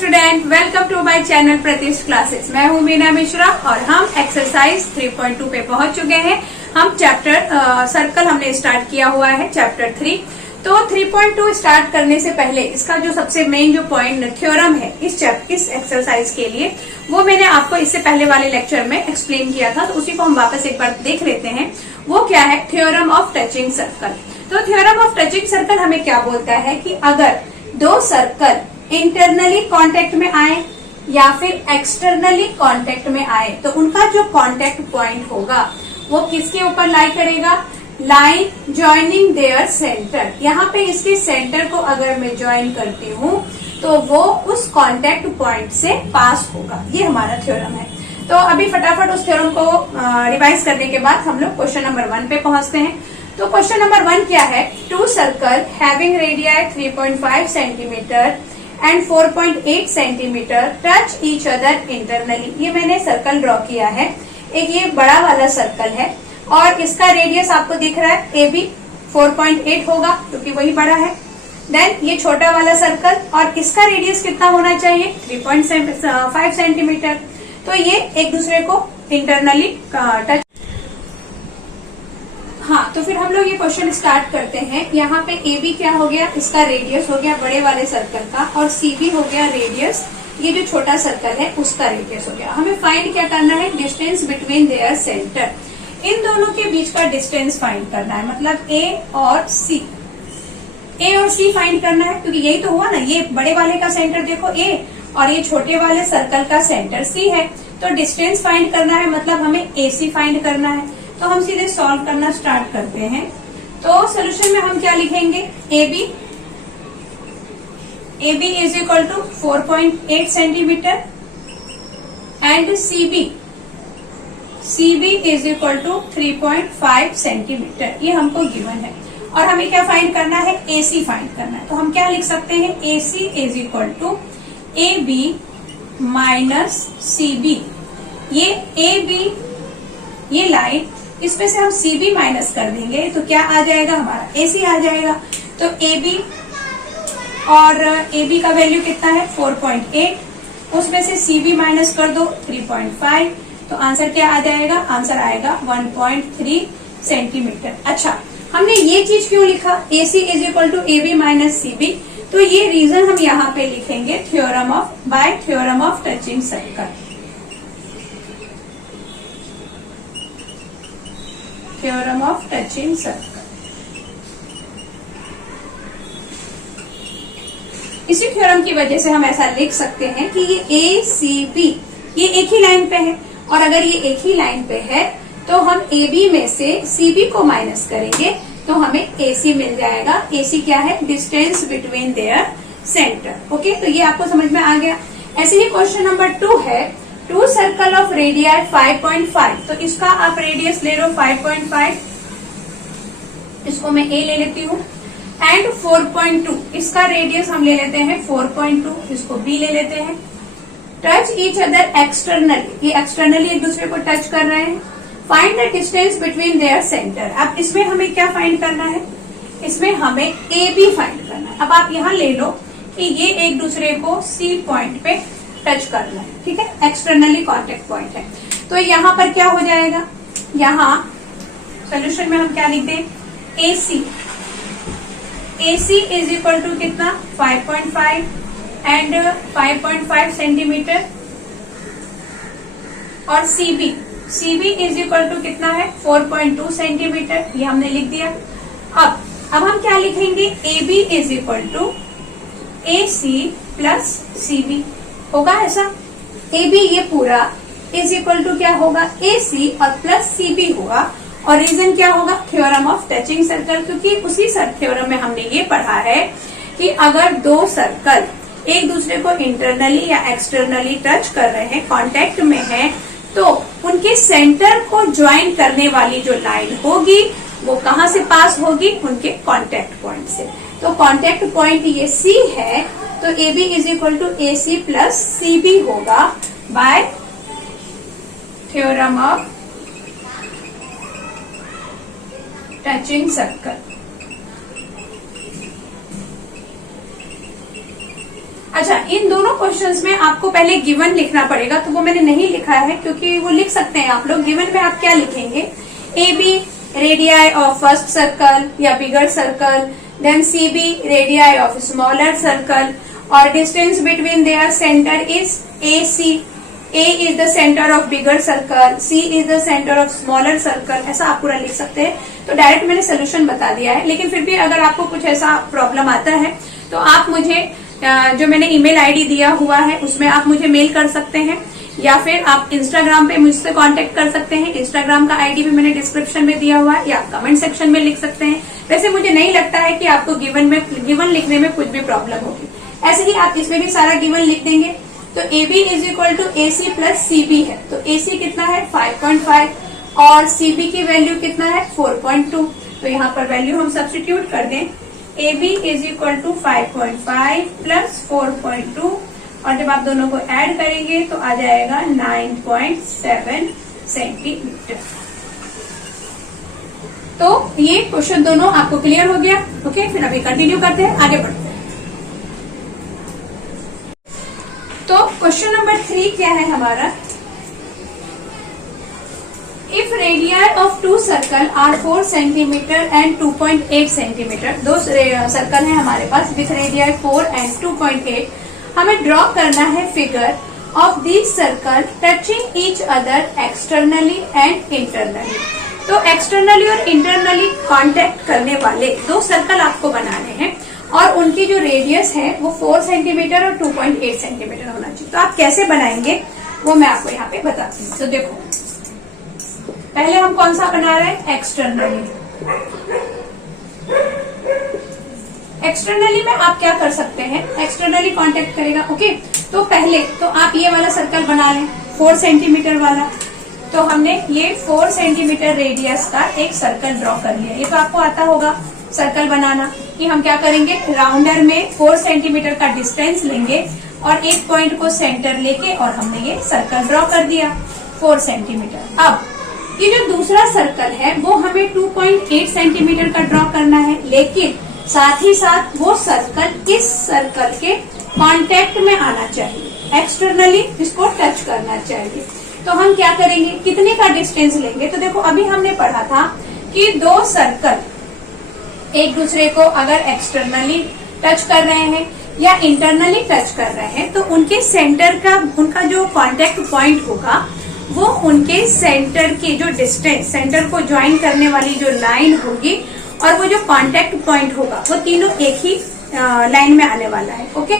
Student, welcome to my channel Pratishth classes. मैं हूं मीना मिश्रा और हम एक्सरसाइज 3.2 पे पहुंच चुके हैं। हम चैप्टर सर्कल हमने स्टार्ट किया हुआ है, चैप्टर 3। तो 3.2 स्टार्ट करने से पहले इसका जो सबसे मेन जो पॉइंट थ्योरम है इस एक्सरसाइज के लिए, वो मैंने आपको इससे पहले वाले लेक्चर में एक्सप्लेन किया था, तो उसी को हम वापस एक बार देख लेते हैं। वो क्या है? Theorem of touching circle. तो थ्योरम ऑफ टचिंग सर्कल हमें क्या बोलता है कि अगर दो सर्कल इंटरनली कांटेक्ट में आए या फिर एक्सटर्नली कांटेक्ट में आए तो उनका जो कांटेक्ट पॉइंट होगा वो किसके ऊपर लाई करेगा? Line joining there centre. यहाँ पे इसके सेंटर को अगर मैं ज्वाइन करती हूँ तो वो उस कांटेक्ट पॉइंट से पास होगा। ये हमारा थ्योरम है। तो अभी फटाफट उस थ्योरम को रिवाइज करने के बाद हम लोग क्वेश्चन नंबर 1 पे पहुंचते हैं। तो क्वेश्चन नंबर 1 क्या है? Two circle having radii 3.5 centimetre and 4.8 centimetre touch each other internally. ये मैंने सर्कल ड्रॉ किया है। एक ये बड़ा वाला सर्कल है और इसका रेडियस आपको दिख रहा है ए बी 4.8 होगा क्योंकि वही बड़ा है। देन ये छोटा वाला सर्कल और इसका रेडियस कितना होना चाहिए? 3.5 सेंटीमीटर। तो ये एक दूसरे को इंटरनली टच। हाँ, तो फिर हम लोग ये क्वेश्चन स्टार्ट करते हैं। यहाँ पे ए बी क्या हो गया? इसका रेडियस हो गया बड़े वाले सर्कल का, और सी बी हो गया रेडियस, ये जो छोटा सर्कल है उसका रेडियस हो गया। हमें फाइंड क्या करना है? Distance between their centre. इन दोनों के बीच का डिस्टेंस फाइंड करना है, मतलब ए और सी फाइंड करना है, क्योंकि यही तो हुआ ना। ये बड़े वाले का सेंटर देखो ए और ये छोटे वाले सर्कल का सेंटर सी है। तो डिस्टेंस फाइंड करना है, मतलब हमें ए सी फाइंड करना है। तो हम सीधे सॉल्व करना स्टार्ट करते हैं। तो सोल्यूशन में हम क्या लिखेंगे? A B is equal to 4.8 centimetre and C B is equal to 3.5 centimetre. ये हमको गिवन है और हमें क्या फाइंड करना है? ए सी फाइंड करना है। तो हम क्या लिख सकते हैं? A C is equal to A B minus C B. ये ए बी, ये लाइन, इसमें से हम सी बी माइनस कर देंगे तो क्या आ जाएगा? हमारा ए सी आ जाएगा। तो ए बी, और ए बी का वैल्यू कितना है? 4.8। उसमें से सी बी माइनस कर दो 3.5। तो आंसर क्या आ जाएगा? आंसर आएगा 1.3 सेंटीमीटर। अच्छा, हमने ये चीज क्यों लिखा? A C is equal to A B minus C B. तो ये रीजन हम यहाँ पे लिखेंगे theorem of touching circle. Theorem of touching circle. इसी थ्योरम की वजह से हम ऐसा लिख सकते हैं कि ये ए सी बी ये एक ही लाइन पे है, और अगर ये एक ही लाइन पे है तो हम ए बी में से सी बी को माइनस करेंगे तो हमें ए सी मिल जाएगा। ए सी क्या है? Distance between their centre. Okay, तो ये आपको समझ में आ गया। ऐसे ही क्वेश्चन नंबर 2 है। Two circle of radii 5.5। तो इसका आप रेडियस ले लो 5.5, इसको मैं ए ले लेती हूँ, एंड 4.2, इसका रेडियस हम ले लेते हैं 4.2, इसको बी ले लेते हैं। टच ईच अदर एक्सटर्नली, ये एक्सटर्नली एक दूसरे को टच कर रहे हैं। Find the distance between their centre. अब इसमें हमें क्या फाइंड करना है? इसमें हमें ए बी फाइंड करना है। अब आप यहाँ ले लो कि ये एक दूसरे को सी पॉइंट पे टच करना है, ठीक है, एक्सटर्नली कांटेक्ट पॉइंट है। तो यहाँ पर क्या हो जाएगा? यहाँ सोल्यूशन में हम क्या लिख दें? A C is equal to कितना? 5.5 एंड 5.5 सेंटीमीटर, और C B is equal to कितना है? 4.2 सेंटीमीटर। ये हमने लिख दिया। अब हम क्या लिखेंगे? A B is equal to A C plus C B. होगा ऐसा? ए बी ये पूरा इज इक्वल टू क्या होगा? ए सी और प्लस सी बी होगा। और रीजन क्या होगा? थ्योरम ऑफ टचिंग सर्कल, क्योंकि उसी थ्योरम में हमने ये पढ़ा है कि अगर दो सर्कल एक दूसरे को इंटरनली या एक्सटर्नली टच कर रहे हैं, कांटेक्ट में हैं, तो उनके सेंटर को ज्वाइन करने वाली जो लाइन होगी वो कहाँ से पास होगी? उनके कांटेक्ट पॉइंट से। तो कांटेक्ट पॉइंट ये सी है, तो A B is equal to A C plus C B होगा by theorem of touching circle. अच्छा, इन दोनों क्वेश्चंस में आपको पहले गिवन लिखना पड़ेगा, तो वो मैंने नहीं लिखा है क्योंकि वो लिख सकते हैं आप लोग। गिवन में आप क्या लिखेंगे, A B radii of first circle या bigger circle, then C B radii of smaller circle, और distance between their centre is A C. A is the center of bigger circle, C is the center of smaller circle, ऐसा आप पूरा लिख सकते हैं। तो direct मैंने solution बता दिया है, लेकिन फिर भी अगर आपको कुछ ऐसा प्रॉब्लम आता है तो आप मुझे जो मैंने ईमेल आईडी दिया हुआ है उसमें आप मुझे मेल कर सकते हैं, या फिर आप इंस्टाग्राम पे मुझसे कांटेक्ट कर सकते हैं। इंस्टाग्राम का आईडी भी मैंने डिस्क्रिप्शन में दिया हुआ है, या आप कमेंट सेक्शन में लिख सकते हैं। वैसे मुझे नहीं लगता है कि आपको गिवन लिखने में कुछ भी प्रॉब्लम होगी। ऐसे ही आप इसमें भी सारा गिवन लिख देंगे। तो A B is equal to A C plus C B है, तो ए सी कितना है 5.5 और सी बी की वैल्यू कितना है 4.2। तो यहाँ पर वैल्यू हम सब्स्टिट्यूट कर दें, A B is equal to 5.5 plus 4.2, और जब आप दोनों को ऐड करेंगे तो आ जाएगा 9.7 सेंटीमीटर। तो ये क्वेश्चन दोनों आपको क्लियर हो गया। ओके, फिर अभी कंटिन्यू करते हैं, आगे बढ़ते हैं। तो क्वेश्चन नंबर 3 क्या है हमारा, if radii of 2 circle are 4 centimetre and 2.8 centimetre, 2 circle है हमारे पास विथ रेडियाई 4 एंड 2.8, हमें ड्रॉ करना है figure of this circle touching each other externally and internally. तो एक्सटर्नली और इंटरनली कांटेक्ट करने वाले 2 सर्कल आपको बनाने हैं, और उनकी जो रेडियस है वो 4 सेंटीमीटर और 2.8 सेंटीमीटर होना चाहिए। तो आप कैसे बनाएंगे वो मैं आपको यहाँ पे बताती हूँ। तो देखो, पहले हम कौन सा बना रहे हैं, एक्सटर्नली। एक्सटर्नली में आप क्या कर सकते हैं, एक्सटर्नली कांटेक्ट करेगा। ओके, तो पहले तो आप ये वाला सर्कल बना लें 4 सेंटीमीटर वाला। तो हमने ये 4 सेंटीमीटर रेडियस का एक सर्कल ड्रॉ कर लिया। ये तो आपको आता होगा सर्कल बनाना, कि हम क्या करेंगे, राउंडर में 4 सेंटीमीटर का डिस्टेंस लेंगे और एक पॉइंट को सेंटर लेके और हमने ये सर्कल ड्रॉ कर दिया 4 सेंटीमीटर। अब ये जो दूसरा सर्कल है वो हमें 2.8 सेंटीमीटर का ड्रॉ करना है, लेकिन साथ ही साथ वो सर्कल इस सर्कल के कांटेक्ट में आना चाहिए, एक्सटर्नली इसको टच करना चाहिए। तो हम क्या करेंगे, कितने का डिस्टेंस लेंगे। तो देखो, अभी हमने पढ़ा था कि 2 सर्कल एक दूसरे को अगर एक्सटर्नली टच कर रहे हैं या इंटरनली टच कर रहे हैं तो उनके सेंटर का, उनका जो कांटेक्ट पॉइंट होगा वो उनके सेंटर की जो डिस्टेंस, सेंटर को ज्वाइन करने वाली जो लाइन होगी और वो जो कांटेक्ट पॉइंट होगा वो तीनों एक ही लाइन में आने वाला है। ओके,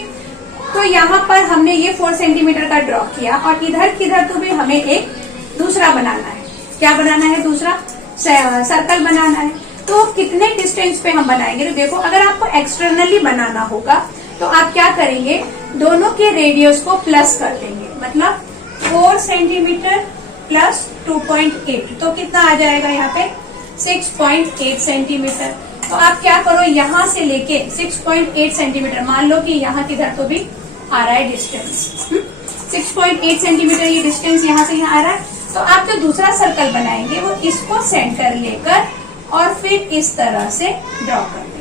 तो यहाँ पर हमने ये 4 सेंटीमीटर का ड्रॉ किया, और इधर किधर तो भी हमें एक दूसरा बनाना है। क्या बनाना है, दूसरा सर्कल बनाना है। तो कितने डिस्टेंस पे हम बनाएंगे, तो देखो, अगर आपको एक्सटर्नली बनाना होगा तो आप क्या करेंगे, दोनों के रेडियस को प्लस कर देंगे, मतलब 4 सेंटीमीटर प्लस 2.8, तो कितना आ जाएगा यहाँ पे 6.8 सेंटीमीटर। तो आप क्या करो, यहाँ से लेके 6.8 सेंटीमीटर, मान लो कि यहाँ किधर तो भी आ रहा है डिस्टेंस, 6.8 सेंटीमीटर ये डिस्टेंस यहाँ से यहाँ आ रहा है। तो आप जो दूसरा सर्कल बनाएंगे वो इसको सेंटर लेकर और फिर इस तरह से ड्रॉ कर देंगे।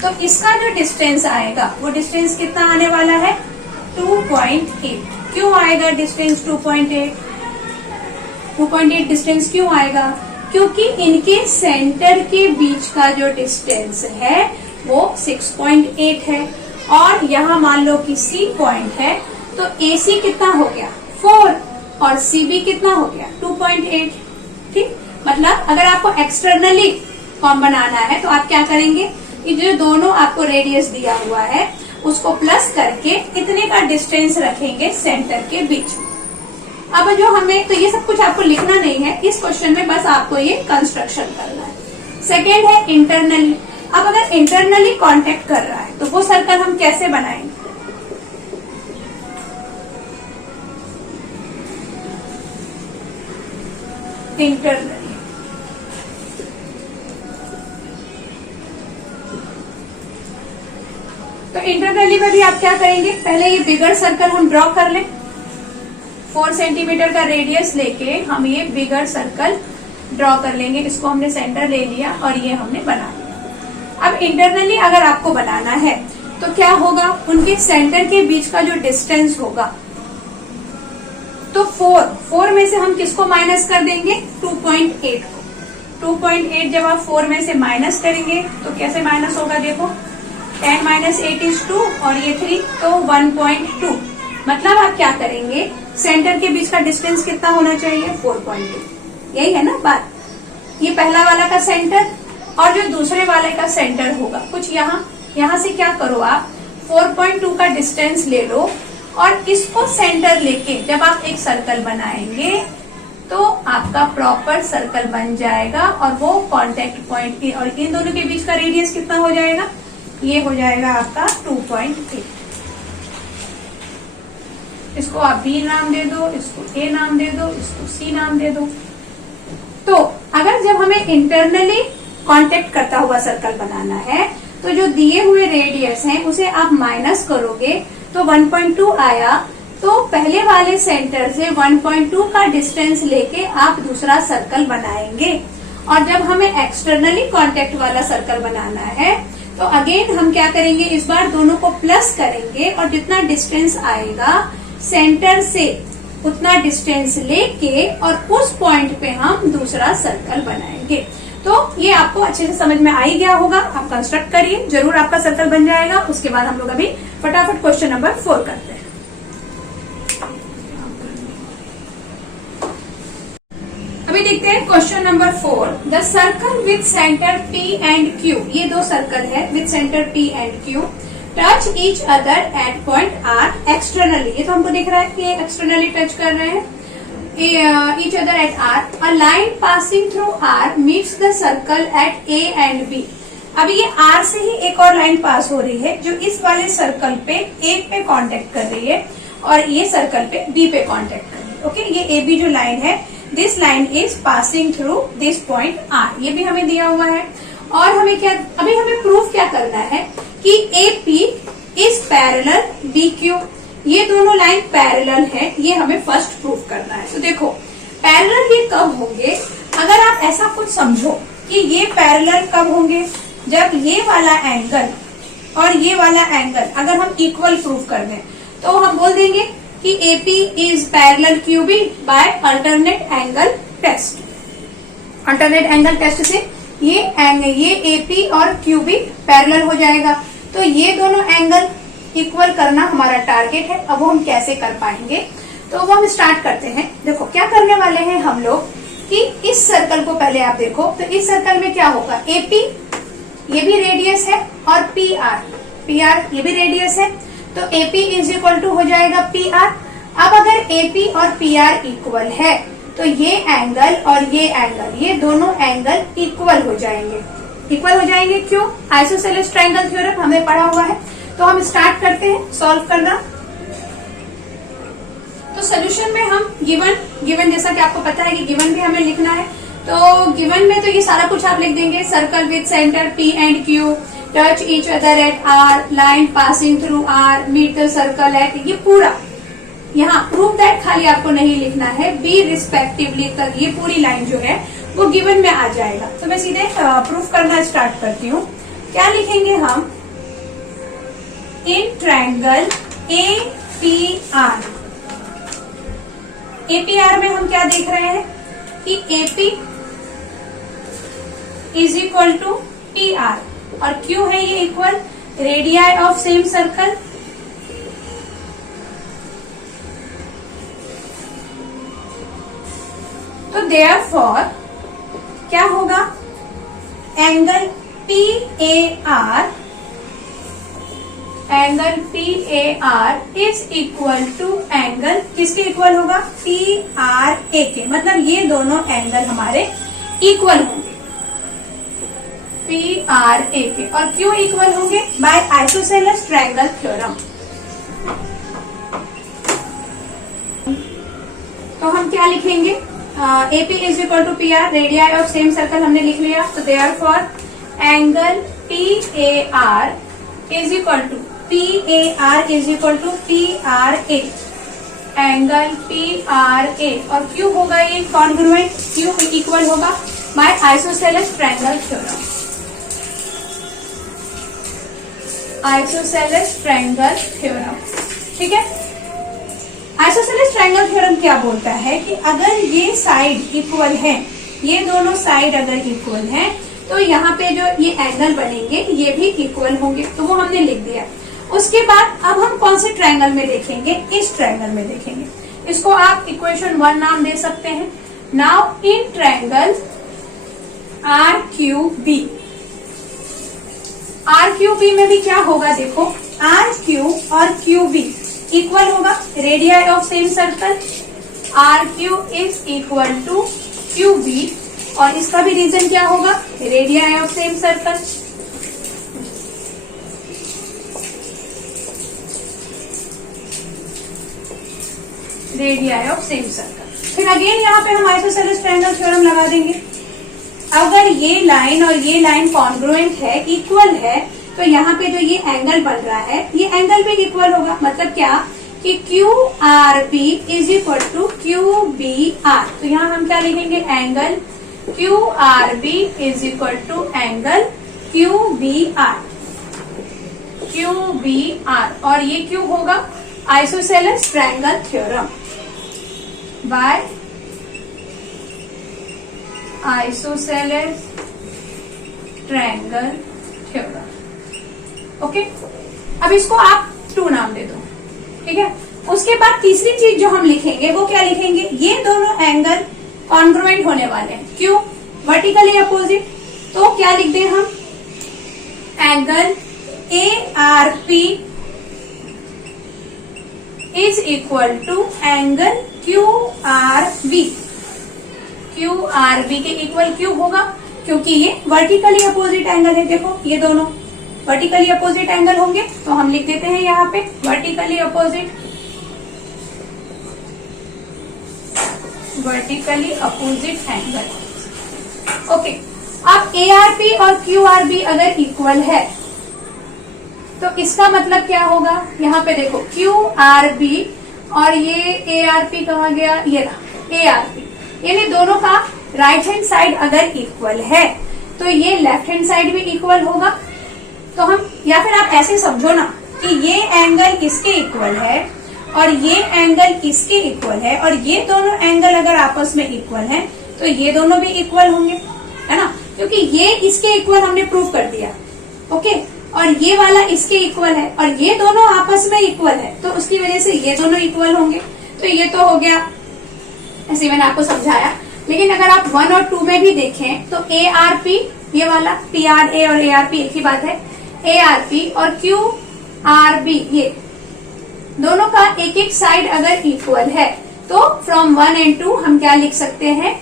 तो इसका जो डिस्टेंस आएगा वो डिस्टेंस कितना आने वाला है 2.8। क्यों आएगा डिस्टेंस 2.8? 2.8 डिस्टेंस क्यों आएगा? क्योंकि इनके सेंटर के बीच का जो डिस्टेंस है वो 6.8 है, और यहाँ मान लो कि C पॉइंट है, तो AC कितना हो गया 4 और CB कितना हो गया 2.8। ठीक, मतलब अगर आपको एक्सटर्नली फॉर्म बनाना है तो आप क्या करेंगे, कि जो दोनों आपको रेडियस दिया हुआ है उसको प्लस करके इतने का डिस्टेंस रखेंगे सेंटर के बीच में। अब जो हमें, तो ये सब कुछ आपको लिखना नहीं है इस क्वेश्चन में, बस आपको ये कंस्ट्रक्शन करना है। सेकेंड है इंटरनली। अब अगर इंटरनली कांटेक्ट कर रहा है तो वो सर्कल हम कैसे बनाएंगे, इंटरनली। तो इंटरनली में भी आप क्या करेंगे, पहले ये बिगर सर्कल हम ड्रॉ कर लें, 4 सेंटीमीटर का रेडियस लेके हम ये बिगर सर्कल ड्रॉ कर लेंगे। इसको हमने सेंटर ले लिया और ये हमने बना लिया। अब इंटरनली अगर आपको बनाना है तो क्या होगा, उनके सेंटर के बीच का जो डिस्टेंस होगा, तो 4 में से हम किसको माइनस कर देंगे, 2.8 को। 2.8 जब आप 4 में से माइनस करेंगे तो कैसे माइनस होगा, देखो 10 माइनस 8 इज 2 और ये 3, तो 1.2। मतलब आप क्या करेंगे, सेंटर के बीच का डिस्टेंस कितना होना चाहिए, 4.2। यही है ना बात। ये पहला वाला का सेंटर और जो दूसरे वाले का सेंटर होगा कुछ यहाँ से क्या करो आप 4.2 का डिस्टेंस ले लो और इसको सेंटर लेके जब आप एक सर्कल बनाएंगे तो आपका प्रॉपर सर्कल बन जाएगा और वो कांटेक्ट पॉइंट और इन दोनों के बीच का रेडियस कितना हो जाएगा, ये हो जाएगा आपका 2.8। इसको आप बी नाम दे दो, इसको ए नाम दे दो, इसको सी नाम दे दो। तो अगर जब हमें इंटरनली कांटेक्ट करता हुआ सर्कल बनाना है तो जो दिए हुए रेडियस हैं उसे आप माइनस करोगे तो 1.2 आया, तो पहले वाले सेंटर से 1.2 का डिस्टेंस लेके आप दूसरा सर्कल बनाएंगे। और जब हमें एक्सटर्नली कांटेक्ट वाला सर्कल बनाना है तो अगेन हम क्या करेंगे, इस बार दोनों को प्लस करेंगे और जितना डिस्टेंस आएगा सेंटर से उतना डिस्टेंस लेके और उस पॉइंट पे हम दूसरा सर्कल बनाएंगे। तो ये आपको अच्छे से समझ में आ ही गया होगा। आप कंस्ट्रक्ट करिए, जरूर आपका सर्कल बन जाएगा। उसके बाद हम लोग अभी फटाफट क्वेश्चन नंबर 4 करते हैं। अभी देखते हैं question number 4। The circle with centre P and Q, ये दो सर्कल है with centre P and Q, touch each other eight point R externally. ये तो हमको दिख रहा है कि एक्सटर्नली टच कर रहे हैं each other at R. A line passing through R meets the circle at A and B. अब ये R से ही एक और लाइन पास हो रही है जो इस वाले सर्कल पे A पे कांटेक्ट कर रही है और ये सर्कल पे B पे कांटेक्ट कर रही है। ओके, ये AB जो लाइन है, this line is passing through this point R, ये भी हमें दिया हुआ है। और हमें क्या, अभी हमें प्रूफ क्या करना है कि AP इज पैरेलल BQ, ये दोनों लाइन पैरेलल है, ये हमें फर्स्ट प्रूफ करना है। तो देखो पैरेलल ये कब होंगे, अगर आप ऐसा कुछ समझो कि ये पैरेलल कब होंगे, जब ये वाला एंगल और ये वाला एंगल अगर हम इक्वल प्रूफ कर दें तो हम बोल देंगे कि AP is parallel QB by alternate angle test. Alternate angle test से ये AP और QB पैरेलल हो जाएगा। तो ये दोनों एंगल इक्वल करना हमारा टारगेट है। अब वो हम कैसे कर पाएंगे, तो वो हम स्टार्ट करते हैं। देखो क्या करने वाले हैं हम लोग कि इस सर्कल को पहले आप देखो, तो इस सर्कल में क्या होगा, AP ये भी रेडियस है और PR ये भी रेडियस है, तो AP इज इक्वल टू हो जाएगा PR। अब अगर AP और PR इक्वल है तो ये एंगल और ये एंगल, ये दोनों एंगल इक्वल हो जाएंगे। इक्वल हो जाएंगे क्यों, आइसोसेलेस ट्रायंगल थ्योरम हमने पढ़ा हुआ है। तो हम स्टार्ट करते हैं सॉल्व करना। तो सोल्यूशन में हम गिवन जैसा कि आपको पता है कि गिवन भी हमें लिखना है, तो गिवन में तो ये सारा कुछ आप लिख देंगे। Circle with centre P and Q touch each other at R, line passing through R, meet the circle at, ये पूरा यहाँ प्रूव दैट खाली आपको नहीं लिखना है, बी रिस्पेक्टिवली तक ये पूरी लाइन जो है वो गिवन में आ जाएगा। तो मैं सीधे प्रूफ करना स्टार्ट करती हूँ। क्या लिखेंगे हम, इन ट्रायंगल APR। APR में हम क्या देख रहे हैं कि AP is equal to PR और Q है ये equal radii of same circle. तो देयरफॉर क्या होगा, angle PAR is equal to angle किसके इक्वल होगा, PRA के। मतलब ये दोनों एंगल हमारे इक्वल होंगे PRA के। और क्यों इक्वल होंगे, बाय आइसोसेलेस ट्रायंगल थ्योरम। तो हम क्या लिखेंगे, AP is equal to PR, radii of same circle हमने लिख लिया। तो therefore angle PAR is equal to PRA, angle PRA। और Q होगा ये कॉन्ग्रुएंट, Q इक्वल होगा by isosceles triangle theorem. Isosceles triangle theorem. ठीक है, आइसोसेलेस ट्रायंगल थ्योरम क्या बोलता है कि अगर ये साइड इक्वल है, ये दोनों साइड अगर इक्वल हैं, तो यहाँ पे जो ये एंगल बनेंगे ये भी इक्वल होंगे। तो वो हमने लिख दिया। उसके बाद अब हम कौन से ट्रायंगल में देखेंगे? इस ट्रायंगल में देखेंगे। इसको आप इक्वेशन 1 नाम दे सकते हैं। Now in triangle RQB, RQB में भी क्या होगा? देखो, RQ और QB इक्वल होगा, radii of same circle. RQ is equal to QB, और इसका भी रीजन क्या होगा? Radii of same circle. Radii of same circle. फिर अगेन यहाँ पे हम आइसोसेलेस ट्रायंगल थ्योरम लगा देंगे। अगर ये लाइन और ये लाइन कॉन्ग्रुएंट है, इक्वल है, तो यहाँ पे जो ये एंगल बन रहा है, ये एंगल भी इक्वल होगा। मतलब क्या कि QRB is equal to QBR। तो यहाँ हम क्या लिखेंगे? Angle QRB is equal to angle QBR। QBR, और ये क्यों होगा? Isosceles triangle theorem by isosceles triangle theorem. Okay, अब इसको आप 2 नाम दे दो। ठीक है, उसके बाद तीसरी चीज जो हम लिखेंगे वो क्या लिखेंगे? ये दोनों एंगल कॉन्ग्रुएंट होने वाले हैं। क्यों? Vertically opposite. तो क्या लिख दें हम? Angle ARP is equal to angle QRB। QRB के इक्वल क्यों होगा? क्योंकि ये वर्टिकली अपोजिट एंगल है। देखो, ये दोनों वर्टिकली अपोजिट एंगल होंगे, तो हम लिख देते हैं यहाँ पे वर्टिकली अपोजिट एंगल। ओके, अब ARP और QRB अगर इक्वल है तो इसका मतलब क्या होगा? यहाँ पे देखो, QRB और ये ARP कहाँ गया? ये रहा ARP। यानी दोनों का राइट हैंड साइड अगर इक्वल है तो ये लेफ्ट हैंड साइड भी इक्वल होगा। तो हम, या फिर आप ऐसे समझो ना कि ये एंगल इसके इक्वल है और ये एंगल इसके इक्वल है, और ये दोनों एंगल अगर आपस में इक्वल हैं तो ये दोनों भी इक्वल होंगे, है ना? क्योंकि ये इसके इक्वल हमने प्रूव कर दिया। ओके, और ये वाला इसके इक्वल है और ये दोनों आपस में इक्वल है, तो उसकी वजह से ये दोनों इक्वल होंगे। तो ये तो हो गया, ऐसे मैंने आपको समझाया। लेकिन अगर आप 1 और 2 में भी देखें तो ARP, ये वाला PRA और ARP एक ही बात है। ARP और QRB, ये दोनों का एक एक साइड अगर इक्वल है तो फ्रॉम 1 and 2 हम क्या लिख सकते हैं?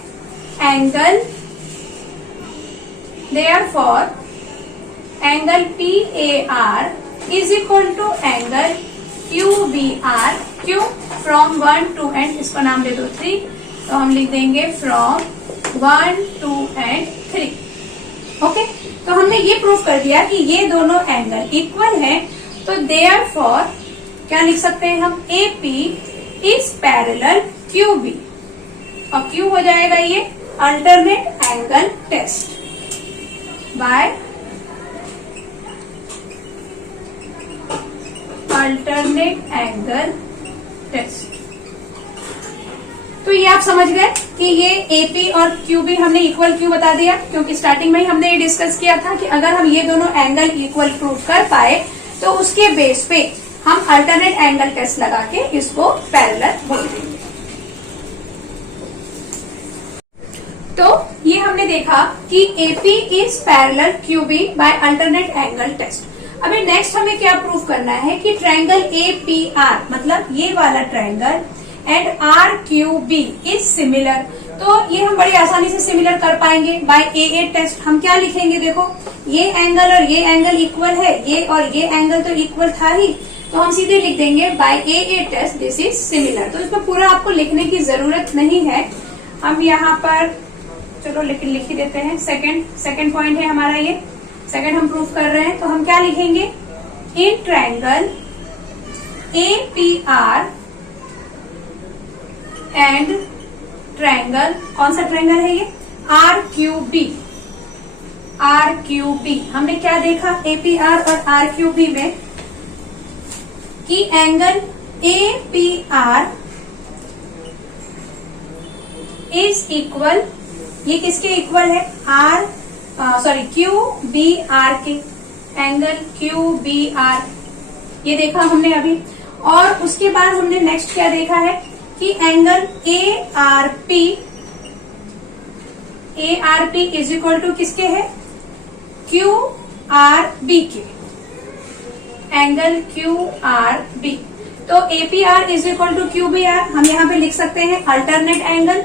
Angle, therefore angle PAR is equal to angle QBR। क्यों? फ्रॉम 1 to एंड, इसको नाम दे दो 3, तो हम लिख देंगे फ्रॉम 1 to and 3। ओके, तो हमने ये प्रूव कर दिया कि ये दोनों एंगल इक्वल हैं, तो देयरफॉर क्या लिख सकते हैं हम? AP इज पैरेलल QB, और Q हो जाएगा ये alternate angle test by alternate angle test. तो ये आप समझ गए कि ये AP और QB हमने इक्वल क्यों बता दिया? क्योंकि स्टार्टिंग में ही हमने ये डिस्कस किया था कि अगर हम ये दोनों एंगल इक्वल प्रूव कर पाए तो उसके बेस पे हम अल्टरनेट एंगल टेस्ट लगा के इसको पैरेलल बोल देंगे। तो ये हमने देखा कि AP is parallel QB by alternate angle test. अभी नेक्स्ट हमें क्या प्रूव करना है कि ट्रायंगल APR, मतलब ये वाला triangle, and RQB is similar. तो ये हम बड़ी आसानी से सिमिलर कर पाएंगे बाय AA टेस्ट। हम क्या लिखेंगे? देखो, ये एंगल और ये एंगल इक्वल है, ये और ये एंगल तो इक्वल था ही, तो हम सीधे लिख देंगे by AA test this is similar. तो इसमें पूरा आपको लिखने की जरूरत नहीं है। हम यहाँ पर चलो लेकिन लिख ही देते हैं। सेकंड पॉइंट है हमारा, ये सेकंड हम प्रूफ कर रहे हैं। तो हम क्या लिखेंगे? In triangle APR and triangle, कौन सा ट्रायंगल है ये? RQB RQB। हमने क्या देखा APR और RQB में कि एंगल APR इज इक्वल, ये किसके इक्वल है, QBR के, एंगल QBR ये देखा हमने अभी। और उसके बाद हमने नेक्स्ट क्या देखा है कि angle ARP is equal to किसके है, QRB के, एंगल QRB। तो APR is equal to QBR हम यहाँ पे लिख सकते हैं अल्टरनेट एंगल,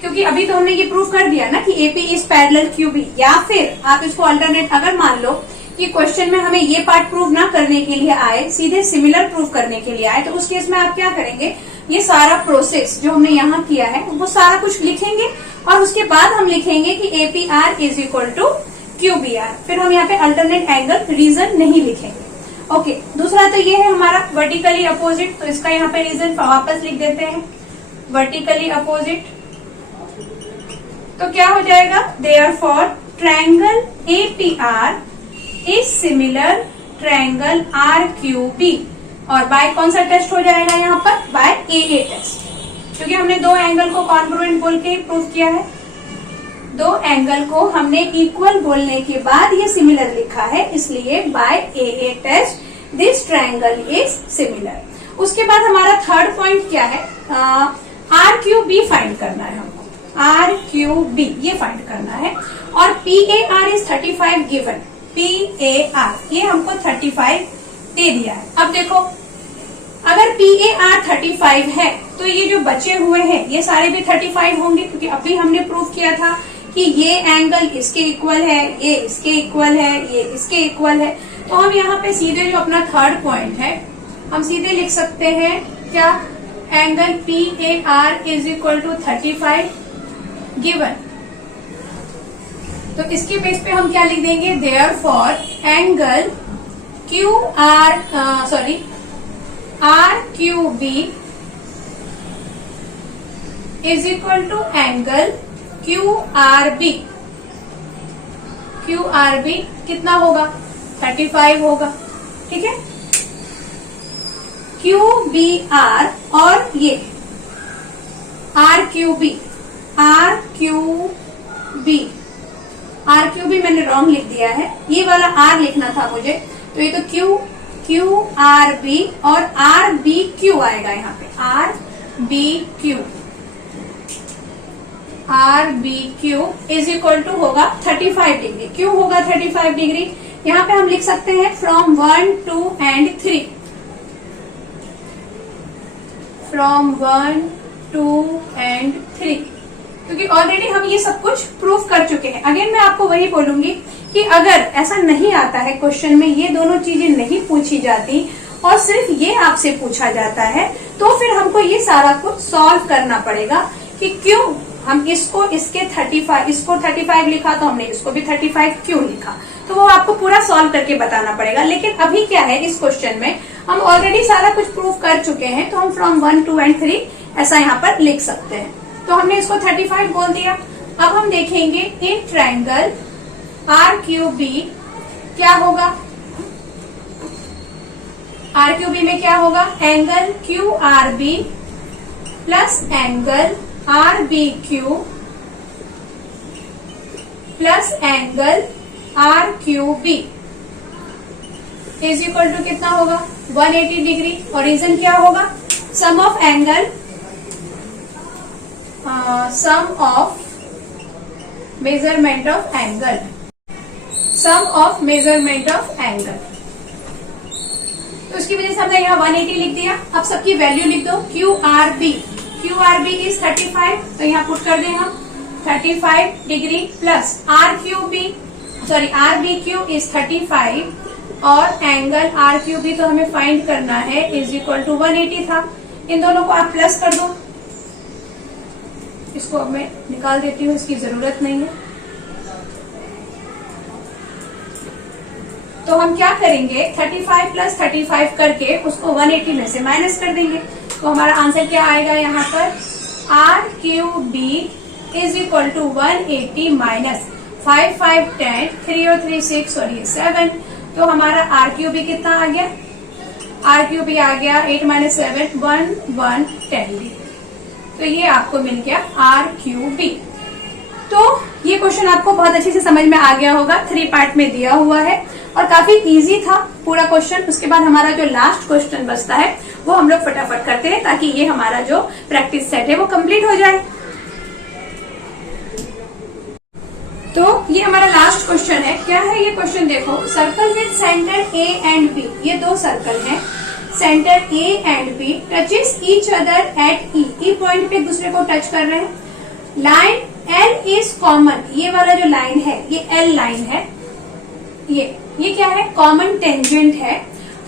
क्योंकि अभी तो हमने ये प्रूव कर दिया ना कि AP इज पैरेलल QB। या फिर आप इसको अल्टरनेट, अगर मान लो कि क्वेश्चन में हमें ये पार्ट प्रूव ना करने के लिए आए, सीधे सिमिलर प्रूव करने के लिए आए, तो उस केस में आप क्या करेंगे, ये सारा प्रोसेस जो हमने यहाँ किया है वो सारा कुछ लिखेंगे और उसके बाद हम लिखेंगे कि APR is equal to QBR। फिर हम यहाँ पे अल्टरनेट एंगल रीजन नहीं लिखेंगे। ओके, दूसरा तो ये है हमारा वर्टिकली अपोजिट, तो इसका यहाँ पे रीजन वापस लिख देते हैं, वर्टिकली अपोजिट। तो क्या हो जाएगा, therefore triangle APR is similar triangle RQB। और बाय कौन सा टेस्ट हो जाएगा यहाँ पर, बाय AA टेस्ट, क्योंकि हमने दो एंगल को कॉन्ग्रुएंट बोल के प्रूव किया है। दो एंगल को हमने इक्वल बोलने के बाद ये सिमिलर लिखा है, इसलिए by AA test this triangle is similar. उसके बाद हमारा थर्ड पॉइंट क्या है, RQB फाइंड करना है हमको, RQB ये फाइंड करना है। और PAR इज 35 गिवन, PAR ये हमको 35 दे दिया है। अब देखो अगर PAR 35 है तो ये जो बचे हुए हैं ये सारे भी 35 होंगे, क्योंकि अभी हमने प्रूव किया था कि ये एंगल इसके इक्वल है, ये इसके इक्वल है, ये इसके इक्वल है। तो हम यहाँ पे सीधे जो अपना थर्ड पॉइंट है हम सीधे लिख सकते हैं क्या, angle PAR is equal to 35 given. तो इसके बेस पे हम क्या लिख देंगे, therefore angle RQB is equal to angle QRB। QRB कितना होगा, 35 होगा, ठीक है। QBR और ये RQB मैंने रॉन्ग लिख दिया है, ये वाला R लिखना था मुझे, तो ये तो QRB और RBQ आएगा यहाँ पे, RBQ इज इक्वल टू होगा 35 डिग्री। क्यों होगा 35 डिग्री, यहाँ पे हम लिख सकते हैं फ्रॉम 1, 2 एंड 3, फ्रॉम 1, 2 एंड 3, क्योंकि ऑलरेडी हम ये सब कुछ प्रूफ कर चुके हैं। अगेन मैं आपको वही बोलूंगी कि अगर ऐसा नहीं आता है क्वेश्चन में, ये दोनों चीजें नहीं पूछी जाती और सिर्फ ये आपसे पूछा जाता है, तो फिर हमको ये सारा कुछ सॉल्व करना पड़ेगा कि क्यों हम इसको 35 लिखा, तो हमने इसको भी 35 क्यों लिखा, तो वो आपको पूरा सॉल्व करके बताना पड़ेगा। लेकिन अभी क्या है, इस क्वेश्चन में हम ऑलरेडी सारा कुछ प्रूफ कर चुके हैं, तो हम फ्रॉम 1, 2 एंड 3 ऐसा यहाँ पर लिख सकते हैं। तो हमने इसको 35 बोल दिया। अब हम देखेंगे इन ट्रायंगल RQB क्या होगा, RQB में क्या होगा, angle QRB plus angle RBQ plus angle RQB is equal to कितना होगा, 180 डिग्री। और रीजन क्या होगा, sum of angle, sum of measurement of angle, sum of measurement of angle. तो उसकी वजह से हमने यहाँ 180 लिख दिया। अब सबकी वैल्यू लिख दो, QRB इज 35, तो यहाँ पुट कर दें हम 35 डिग्री प्लस RBQ इज 35 और एंगल RQB तो हमें फाइंड करना है इज इक्वल टू 180 था। इन दोनों को आप प्लस कर दो, इसको अब मैं निकाल देती हूँ, इसकी जरूरत नहीं है। तो हम क्या करेंगे, 35 प्लस 35 करके उसको 180 में से माइनस कर देंगे। तो हमारा आंसर क्या आएगा यहाँ पर, R Q B is equal to 180 minus 5 5 10 3 और 3 6 और ये 7। तो हमारा आर क्यू बी कितना आ गया, आर क्यू बी आ गया 8 माइनस 7 1 1 10 बी। तो ये आपको मिल गया आर क्यू बी। तो ये क्वेश्चन आपको बहुत अच्छे से समझ में आ गया होगा, 3 पार्ट में दिया हुआ है और काफी इजी था पूरा क्वेश्चन। उसके बाद हमारा जो लास्ट क्वेश्चन बचता है वो हम लोग फटाफट करते हैं ताकि ये हमारा जो प्रैक्टिस सेट है वो कंप्लीट हो जाए। तो ये हमारा लास्ट क्वेश्चन है। क्या है ये क्वेश्चन, देखो, circle with centre A and B, ये दो सर्कल हैं, centre A and B touches each other at E point पे एक दूसरे को टच कर रहे हैं। लाइन एल इज कॉमन, ये वाला जो लाइन है ये एल लाइन है, ये क्या है, कॉमन टेंजेंट है।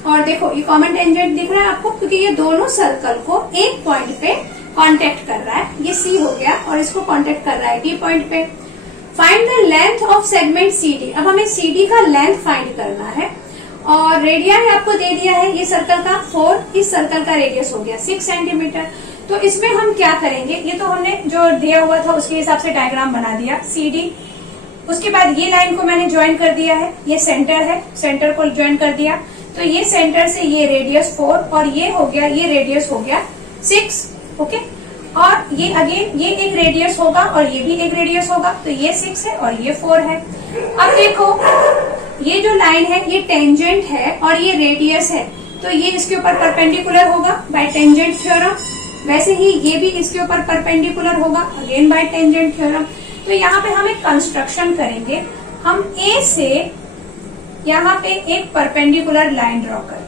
और देखो ये कॉमन टेंजेंट दिख रहा है आपको क्योंकि ये दोनों सर्कल को एक पॉइंट पे कांटेक्ट कर रहा है। ये सी हो गया और इसको कांटेक्ट कर रहा है डी पॉइंट पे। Find the length of segment CD, अब हमें CD का लेंथ फाइंड करना है और रेडियस आपको दे दिया है ये सर्कल का 4, इस सर्कल का रेडियस हो गया 6 सेंटीमीटर। तो इसमें हम क्या करेंगे, ये तो हमने जो दिया हुआ था उसके हिसाब से डायग्राम बना दिया CD। उसके बाद ये लाइन को मैंने ज्वाइन कर दिया है, ये सेंटर है, सेंटर को ज्वाइन कर दिया। तो ये सेंटर से ये रेडियस 4 और ये हो गया, ये रेडियस हो गया 6। ओके, और ये अगेन ये एक रेडियस होगा और ये भी एक रेडियस होगा, तो ये 6 है और ये 4 है। अब देखो ये जो लाइन है ये टेंजेंट है और ये रेडियस है, तो ये इसके ऊपर परपेंडिकुलर होगा बाय टेंजेंट थ्योरम। वैसे ही ये भी इसके ऊपर परपेंडिकुलर होगा अगेन बाय टेंजेंट थ्योरम। तो यहाँ पे हम एक कंस्ट्रक्शन करेंगे, हम ए से यहाँ पे एक परपेंडिकुलर लाइन ड्रॉ करेंगे।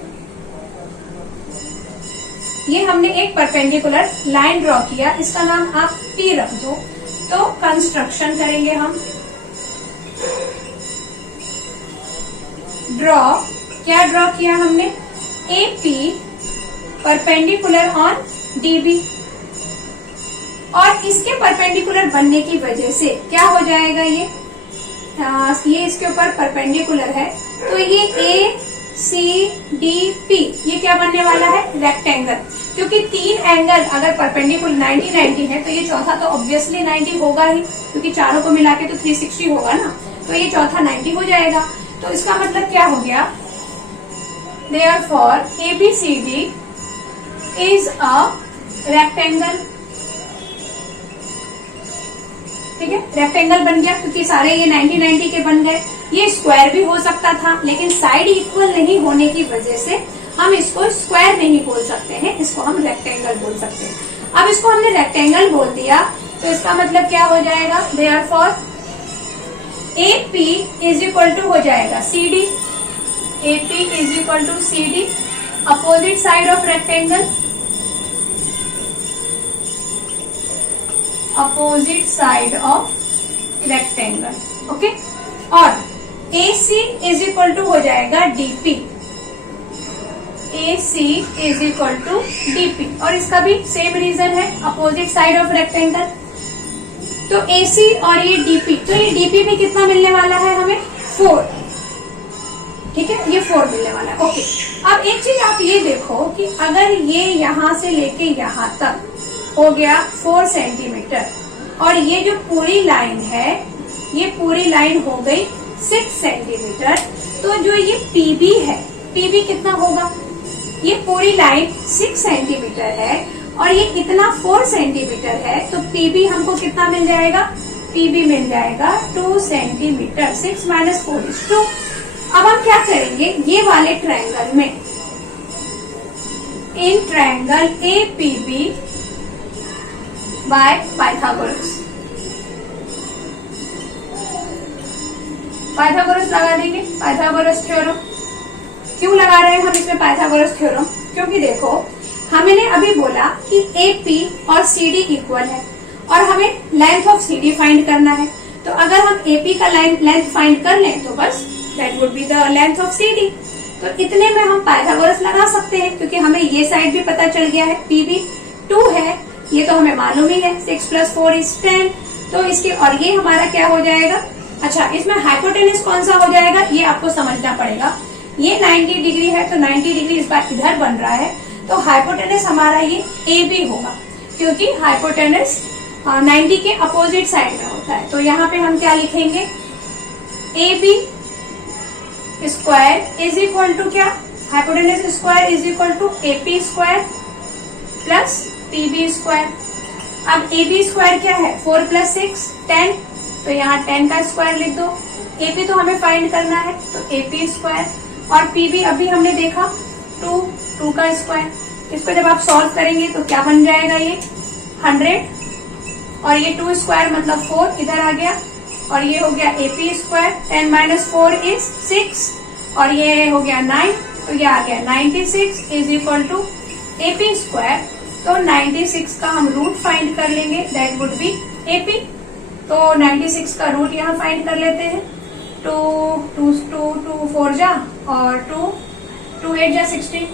ये हमने एक परपेंडिकुलर लाइन ड्रॉ किया, इसका नाम आप P रख दो। तो कंस्ट्रक्शन करेंगे हम, ड्रॉ, क्या ड्रॉ किया हमने, AP परपेंडिकुलर ऑन DB। और इसके परपेंडिकुलर बनने की वजह से क्या हो जाएगा, ये इसके ऊपर परपेंडिकुलर है तो ये ACDP ये क्या बनने वाला है, रेक्टेंगल। क्योंकि 3 एंगल अगर परपेंडिकुलर 90 90 है तो ये चौथा तो ऑब्वियसली 90 होगा ही, क्योंकि चारों को मिला के तो 360 होगा ना, तो ये चौथा 90 हो जाएगा। तो इसका मतलब क्या हो गया, therefore ABCD is a rectangle। ठीक है, रेक्टेंगल बन गया क्योंकि सारे ये 90 90 के बन गए। ये स्क्वायर भी हो सकता था लेकिन साइड इक्वल नहीं होने की वजह से हम इसको स्क्वायर नहीं बोल सकते हैं, इसको हम रेक्टेंगल बोल सकते हैं। अब इसको हमने रेक्टेंगल बोल दिया तो इसका मतलब क्या हो जाएगा, therefore AP is equal to हो जाएगा CD, AP is equal to CD, opposite side of rectangle, opposite side of rectangle. Okay, और AC इज इक्वल टू हो जाएगा DP, AC is equal to DP, और इसका भी सेम रीजन है, opposite side of rectangle. तो AC और ये DP, तो ये DP भी कितना मिलने वाला है हमें, 4। ठीक है, ये 4 मिलने वाला है। ओके, अब एक चीज आप ये देखो कि अगर ये यहां से लेके यहां तक हो गया 4 सेंटीमीटर और ये जो पूरी लाइन है ये पूरी लाइन हो गई 6 सेंटीमीटर, तो जो ये PB है, PB कितना होगा, ये पूरी लाइन 6 सेंटीमीटर है और ये इतना 4 सेंटीमीटर है, तो PB हमको कितना मिल जाएगा, PB मिल जाएगा 2 सेंटीमीटर। 6 minus 4 is 2। अब हम क्या करेंगे, ये वाले ट्रायंगल में, in triangle APB by Pythagoras, Pythagoras लगा देंगे, पाइथागोरस थ्योरम। क्यों लगा रहे हैं हम इसमें पाइथागोरस थ्योरम, क्योंकि देखो हमने अभी बोला कि AP और CD इक्वल है और हमें लेंथ ऑफ CD फाइंड करना है। तो अगर हम AP का लेंथ फाइंड कर लें तो बस that would be the length of CD। तो इतने में हम पाइथागोरस लगा सकते हैं क्योंकि हमें ये साइड भी पता चल गया है, PB 2 है, ये तो हमें मालूम ही है, 6 + 4 = 10। तो इसके, और ये हमारा क्या हो जाएगा, अच्छा इसमें हाइपोटेनस कौन सा हो जाएगा ये आपको समझना पड़ेगा। ये 90 डिग्री है तो 90 डिग्री इस बार इधर बन रहा है, तो हाइपोटेनस हमारा ये AB होगा क्योंकि हाइपोटेनस 90 के अपोजिट साइड में होता है। तो यहाँ पे हम क्या लिखेंगे, AB square is equal to क्या, hypotenuse square is equal to AP square plus PB square. अब AB स्क्वायर क्या है, 4 + 6 10, तो यहाँ 10 का स्क्वायर लिख दो। AP तो हमें फाइंड करना है, तो AP स्क्वायर, और PB अभी हमने देखा 2 का स्क्वायर। इसको जब आप सॉल्व करेंगे तो क्या बन जाएगा, ये 100, और ये 2 स्क्वायर मतलब 4 इधर आ गया, और ये हो गया AP स्क्वायर। 10 - 4 इज 6, और ये हो गया 9, तो ये आ गया 96 is equal to AP square. तो 96 का हम रूट फाइंड कर लेंगे, दैट वुड बी AP। तो 96 का रूट यहाँ फाइंड कर लेते हैं। 2 4 जा, और 2 8 जा 16,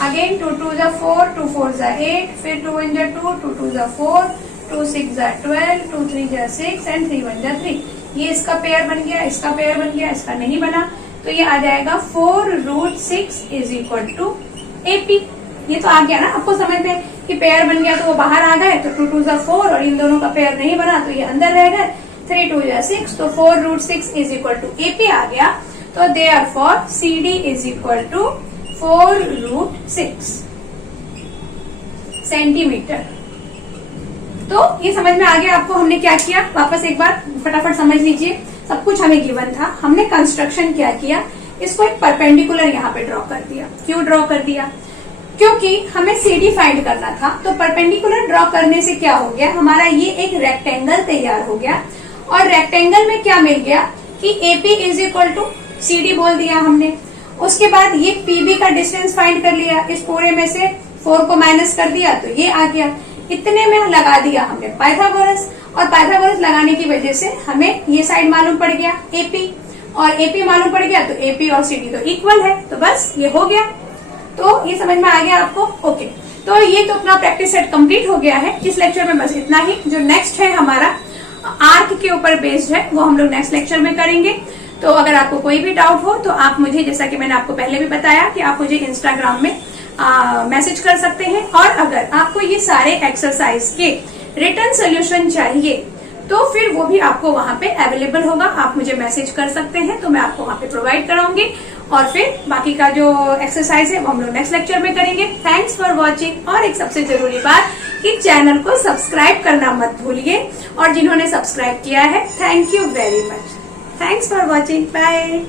अगेन 2 2 जा 4, 2 4 जा 8, फिर 2 1 जा 2, 2 2 जा 4, 2 6 जा 12, 2 3 जा 6 एंड 3 1 जा 3। ये इसका पेयर बन गया, इसका पेयर बन गया, इसका नहीं बना, तो ये आ जाएगा 4√6 इज इक्वल टू AP। ये तो आ गया ना आपको समझ में कि पेयर बन गया तो वो बाहर आ गए, तो 2 2 जा 4, और इन दोनों का पेयर नहीं बना तो ये अंदर रह गए, 3 2 जा 6, तो 4√6 इज इक्वल टू AP आ गया। तो therefore CD is equal to 4√6 centimetre. तो ये समझ में आ गया आपको हमने क्या किया, वापस एक बार फटाफट समझ लीजिए। सब कुछ हमें गिवन था, हमने कंस्ट्रक्शन क्या किया, इसको एक परपेंडिकुलर यहाँ पे ड्रॉ कर दिया। क्यों ड्रॉ कर दिया, क्योंकि हमें CD फाइंड करना था। तो परपेंडिकुलर ड्रॉ करने से क्या हो गया, हमारा ये एक रेक्टेंगल तैयार हो गया, और रेक्टेंगल में क्या मिल गया कि AP is equal to CD बोल दिया हमने। उसके बाद ये PB का डिस्टेंस फाइंड कर लिया, इस पूरे में से 4 को माइनस कर दिया तो ये आ गया। इतने में लगा दिया हमने पाइथागोरस, और पाइथागोरस लगाने की वजह से हमें ये साइड मालूम पड़ गया AP, और AP मालूम पड़ गया तो AP और CD तो इक्वल है, तो बस ये हो गया। तो ये समझ में आ गया आपको, ओके। तो ये तो अपना प्रैक्टिस सेट कंप्लीट हो गया है इस लेक्चर में, बस इतना ही। जो नेक्स्ट है हमारा आर्क के ऊपर बेस्ड है, वो हम लोग नेक्स्ट लेक्चर में करेंगे। तो अगर आपको कोई भी डाउट हो तो आप मुझे, जैसा कि मैंने आपको पहले भी बताया, कि आप मुझे इंस्टाग्राम में मैसेज कर सकते हैं। और अगर आपको ये सारे एक्सरसाइज के रिटर्न सोल्यूशन चाहिए तो फिर वो भी आपको वहां पे अवेलेबल होगा, आप मुझे मैसेज कर सकते हैं, तो मैं आपको वहां पे प्रोवाइड कराऊंगी। और फिर बाकी का जो एक्सरसाइज है वो हम लोग नेक्स्ट लेक्चर में करेंगे। Thanks for watching. और एक सबसे जरूरी बात कि चैनल को सब्सक्राइब करना मत भूलिए, और जिन्होंने सब्सक्राइब किया है thank you very much. Thanks for watching, bye.